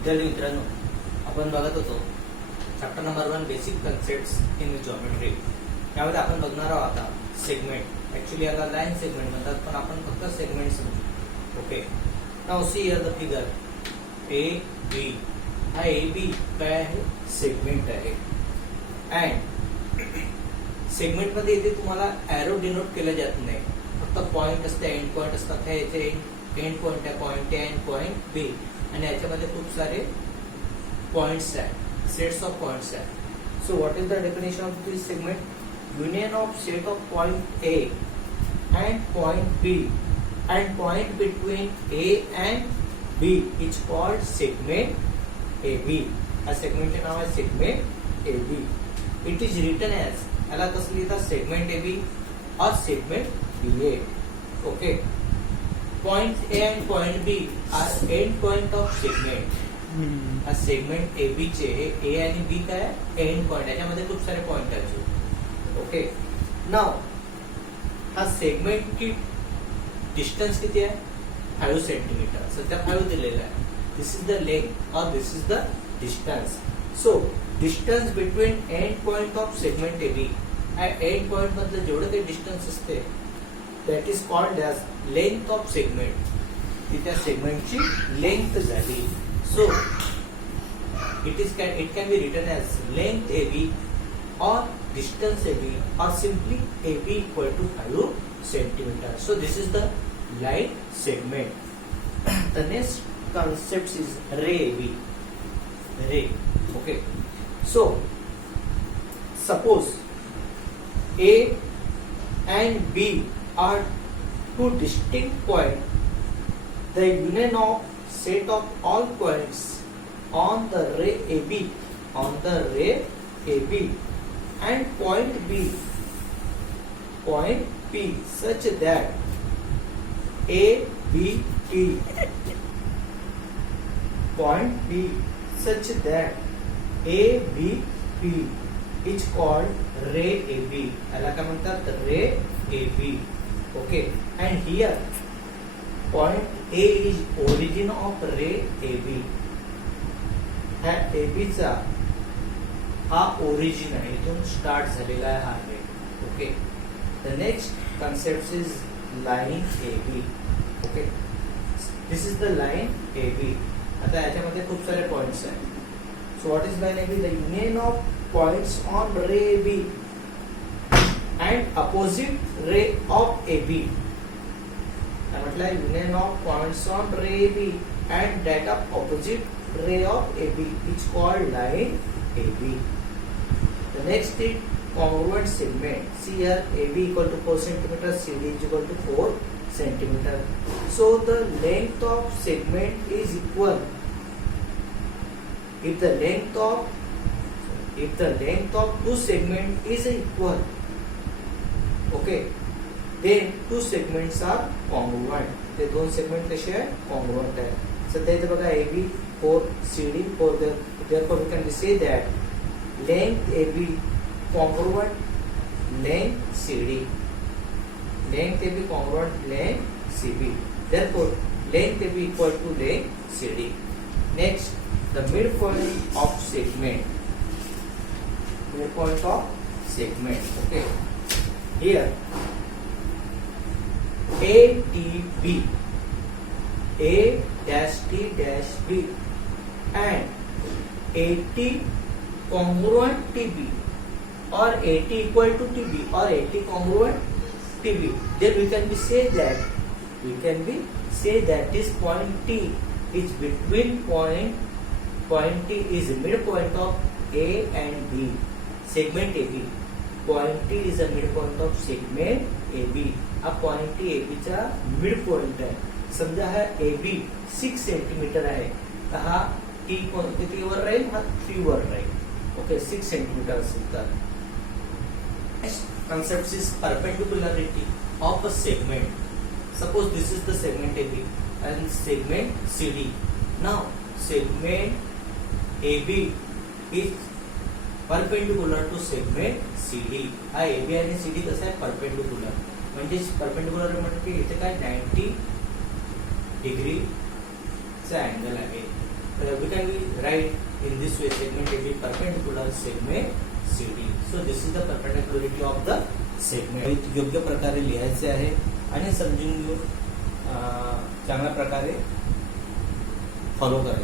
विद्यार्थी मित्रांनो, आपण बघत होतो chapter number 1 basic concepts in geometry. यामध्ये आपण बघणार आहोत आता सेगमेंट. ऍक्च्युली याला लाईन सेगमेंट म्हणतात, पण आपण फक्त सेगमेंट समजू. Okay, now see here the figure A B. हा ए बी काय आहे? सेगमेंट आहे. अँड सेगमेंट मध्ये इथे तुम्हाला एरो डिनोट केलं जात नाही, फक्त पॉइंट असते, एंड पॉइंट असतात. हे याचे एंड पॉइंट आहे, point A and point B, आणि याच्यामध्ये खूप सारे पॉइंट्स आहेत, सेट्स ऑफ पॉइंट्स आहेत. So what is the definition of this segment? Union of set of point A and point B and point between A and B is called segment A B. या सेगमेंटचे नाव आहे segment A B. It is written as, याला कसं लिहितात? Segment A B or segment B A. Okay, point A and point B are end point of segment. हा segment A B चे ए आणि बी काय एंड पॉइंट, याच्यामध्ये खूप सारे पॉइंट आहेत. ओके, नाउ हा सेगमेंटची डिस्टन्स किती आहे? 5 सेंटीमीटर. सध्या 5 दिलेला आहे. This is the length or this is the distance. So distance between end point of segment A B, end point मधलं जेवढं काही डिस्टन्स असते that is called as length of segment. ती त्या सेगमेंटची लेंथ झाली. So it can be written as length AB or distance AB or simply AB equal to 5 centimeter. So this is the line segment. The next concept is ray AB. Ray. Okay. So suppose A and B are two distinct points. The union of set of all points on the ray AB and point B such that A B T point B such that A B P is called ray AB. याला काय म्हणतात? ray AB. Okay, and here point A is origin of ray AB. हा AB चा हा origin आहे, इथून स्टार्ट झालेला आहे हा ray. Okay, the next concept is line AB. Okay, this is the line AB. आता याच्यामध्ये खूप सारे पॉइंट्स आहेत. So what is line AB? The union of points on ray AB and opposite ray of AB. म्हटलं union of points on रे AB and that of opposite ray of AB is called line AB. The next is congruent segment. See here, AB equal to 4 centimeter, CD is equal to 4 centimeter. So the length of segment is equal. If the length of two segment is equal, okay, then two segments are congruent. ते दोन सेगमेंट कसे आहे? कॉन्ग्रुएंट आहे. सध्या इथे बघा AB 4, CD 4. Therefore we can say that length AB congruent length CD. Length AB congruent length CB. Therefore length AB equal to length CD. Next, the midpoint of segment. Midpoint of segment. Okay. Here ATB, A dash T dash B and AT congruent TB or AT equal to TB or AT congruent TB. Then we can say that this point T is between point T is midpoint of A and B. Segment AB. Point T is a midpoint of segment AB. हा point T AB चा mid point आहे. समजा हा AB 6 सेंटीमीटर आहे, तर हा T कितीवर राहील? हा 3 वर राहील. ओके, 6 सेंटीमीटर असेल तर. Concept is perpendicularity of a segment. Suppose this is the segment AB and segment CD. Now segment AB is perpendicular to segment CD. हा AB आणि CD कसा आहे? परपेंडिक्युलर. म्हणजे परपेंडिक्युलर म्हणजे इथे काय 90 डिग्रीचा अँगल आहे. we can write in this way, segment AB perpendicular segment CD. So this is the perpendicularity of the segment. योग्य प्रकारे लिहायचे आहे आणि समजून घेऊन चांगल्या प्रकारे फॉलो करायचे.